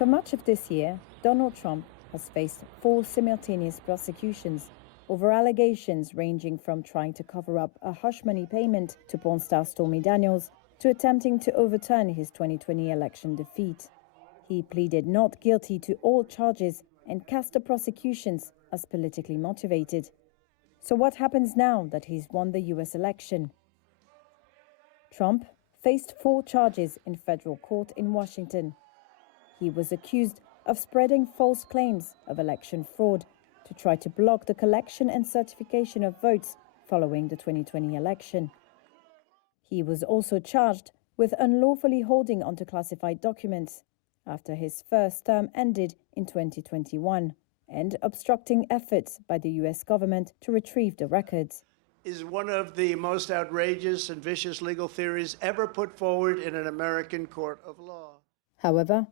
For much of this year, Donald Trump has faced 4 simultaneous prosecutions over allegations ranging from trying to cover up a hush money payment to porn star Stormy Daniels to attempting to overturn his 2020 election defeat. He pleaded not guilty to all charges and cast the prosecutions as politically motivated. So what happens now that he's won the US election? Trump faced 4 charges in federal court in Washington. He was accused of spreading false claims of election fraud to try to block the collection and certification of votes following the 2020 election. He was also charged with unlawfully holding onto classified documents after his first term ended in 2021 and obstructing efforts by the US government to retrieve the records. Is one of the most outrageous and vicious legal theories ever put forward in an American court of law. However,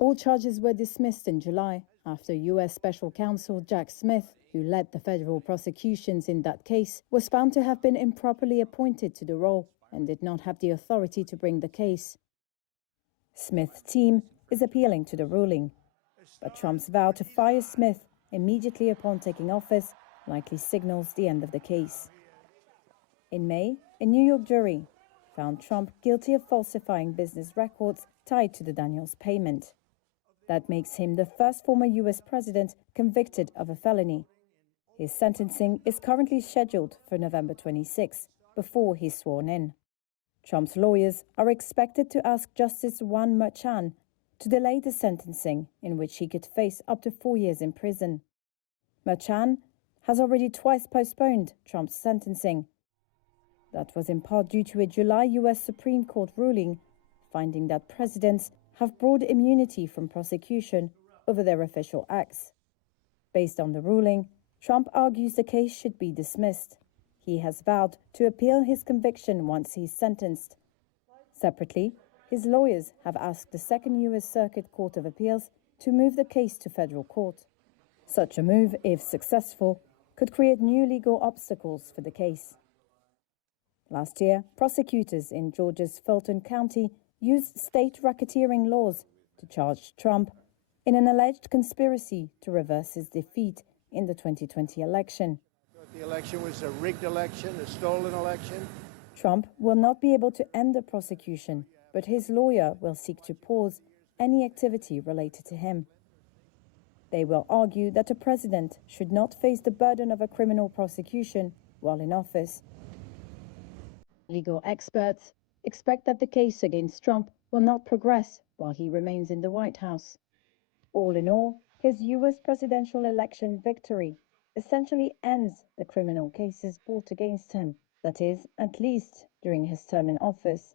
all charges were dismissed in July after US Special Counsel Jack Smith, who led the federal prosecutions in that case, was found to have been improperly appointed to the role and did not have the authority to bring the case. Smith's team is appealing to the ruling, but Trump's vow to fire Smith immediately upon taking office likely signals the end of the case. In May, a New York jury found Trump guilty of falsifying business records tied to the Daniels payment. That makes him the first former US president convicted of a felony. His sentencing is currently scheduled for November 26, before he's sworn in. Trump's lawyers are expected to ask Justice Juan Merchan to delay the sentencing, in which he could face up to 4 years in prison. Merchan has already twice postponed Trump's sentencing. That was in part due to a July US Supreme Court ruling finding that presidents have broad immunity from prosecution over their official acts. Based on the ruling, Trump argues the case should be dismissed. He has vowed to appeal his conviction once he's sentenced. Separately, his lawyers have asked the Second US Circuit Court of Appeals to move the case to federal court. Such a move, if successful, could create new legal obstacles for the case. Last year, prosecutors in Georgia's Fulton County used state racketeering laws to charge Trump in an alleged conspiracy to reverse his defeat in the 2020 election. The election was a rigged election, a stolen election. Trump will not be able to end the prosecution, but his lawyer will seek to pause any activity related to him. They will argue that a president should not face the burden of a criminal prosecution while in office. Legal experts expect that the case against Trump will not progress while he remains in the White House. All in all, his US presidential election victory essentially ends the criminal cases brought against him, that is, at least during his term in office.